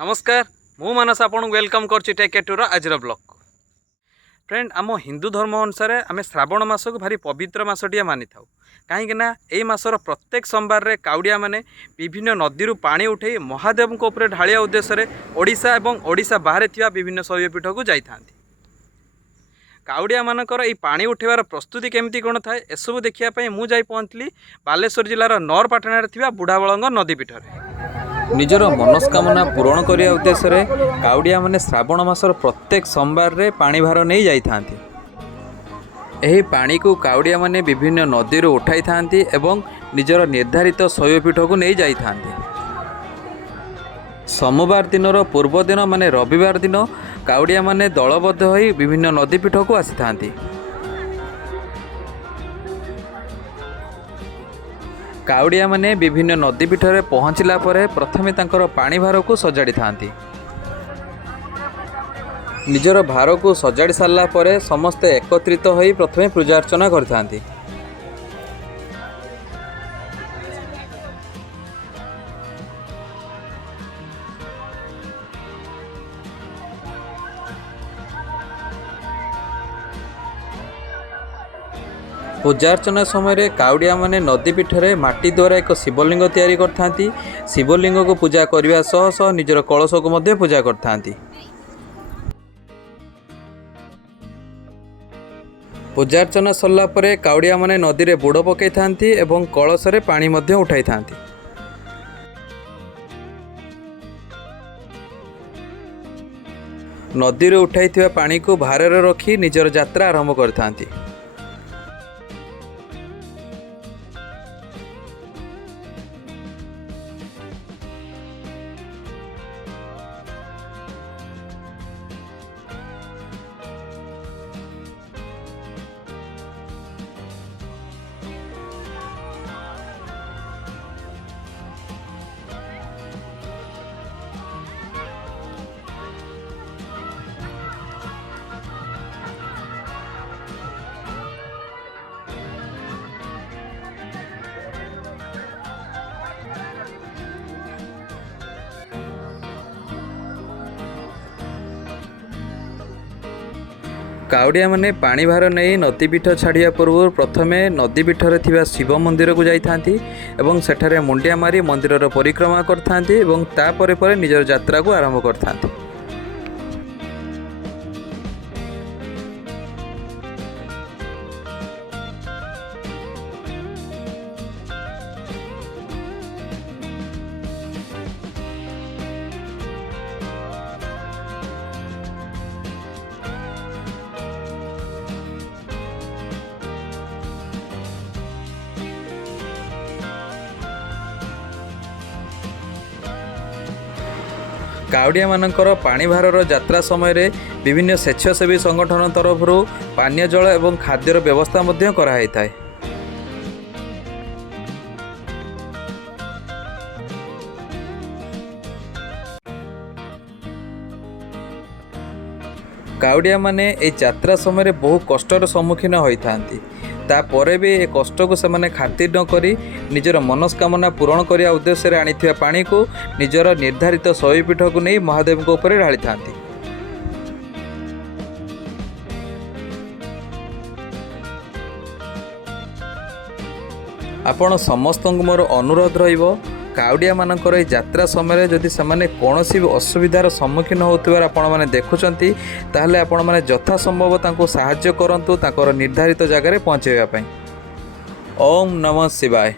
नमस्कार मु मानस आपन वेलकम करछि टेक टूर आज ब्लॉग फ्रेंड आम हिंदू धर्म अनुसार आम श्रावण मास को भारी पवित्र मासटिया मानि था कहीं यही मासर प्रत्येक सोमवार रे काउडिया माने विभिन्न नदी पानी उठे महादेव ऊपर ढालिया उद्देश्य ओडिशा एवं ओडिशा बाहर थिबा विभिन्न शैवपीठ को जाइथांती। काउडिया मानकर ये पानी उठेबार प्रस्तुति केमती कौन थाए एसबू देखिए मुझे जाई पहुँचली बालेश्वर जिलार नरपाटना थिबा बुढ़ाबलंग नदीपीठ निजर मनस्कामना पूरण करने उद्देश्य काउडिया माने श्रावण मासर प्रत्येक सोमवार रे पानी भार नहीं जाइथांती। एही पानी को काउडिया माने विभिन्न नदी उठाई थांती एवं निजर निर्धारित शैवपीठ को नहीं जाइथांती। सोमवार दिनर पूर्व दिन माने रविवार दिन काउडिया माने दलबद्ध होई विभिन्न नदीपीठ को आसी थांती। काउडिया माने विभिन्न नदीपीठ रे पहुँचला परे प्रथमे तांकर पानी भार को सजाड़ी थांती। निजर भार को सजाड़ी सारला परे समस्ते एकत्रित होई प्रथमे पूजा अर्चना करथांती। पूजार्चना समय काउडिया माने नदीपीठ रे माटी द्वारा एक शिवलिंग तैयारी करथांती। शिवलिंग को पूजा करने सह सह निजर कलश को मध्य पूजा करथांती। पूजार्चना सरला परे काउडिया माने नदी रे बुड़ पकई थांती एवं कलश रे पानी मध्य उठाई थांती। नदी रे उठाई पानी को भार रे रखी निजर यात्रा आरंभ करथांती। काउडिया माने पानी भार नहीं नदीपीठ छाड़िया पूर्व प्रथमे नदीपीठ रे थिबा शिव मंदिर को जाइथांती एवं सेठारे मुंडिया मारी मंदिर परिक्रमा करथांती एवं ता परे परे निजर यात्रा को आरंभ करथांती। काउडिया मानकर पानी भारर यात्रा समय रे विभिन्न स्वेच्छासेवी संगठन तरफ पानीय जल एवं खाद्यर व्यवस्था मध्य कराई थाए। काउडिया माने ए यात्रा समय बहु कष्टर सम्मुखीन होइथांती। तापरे भी ए कष्ट को से खातिर न करी निजर मनस्कामना पूरण करने उद्देश्य रे आनिथिबा पानी को निजर निर्धारित शैवपीठ को नहीं महादेव को ऊपर ढाली थांती। आपण समस्त मोर अनुरोध रहिबो काउडिया मानकर यात्रा समय जदि से कौन भी असुविधार सम्मुखीन होतिबार आपण माने देखुचंती ताहले आपण माने यथा संभव तांको सहाय्य करंतु तांकर निर्धारित जगह रे पहुंचेबा पई। ओम नमः शिवाय।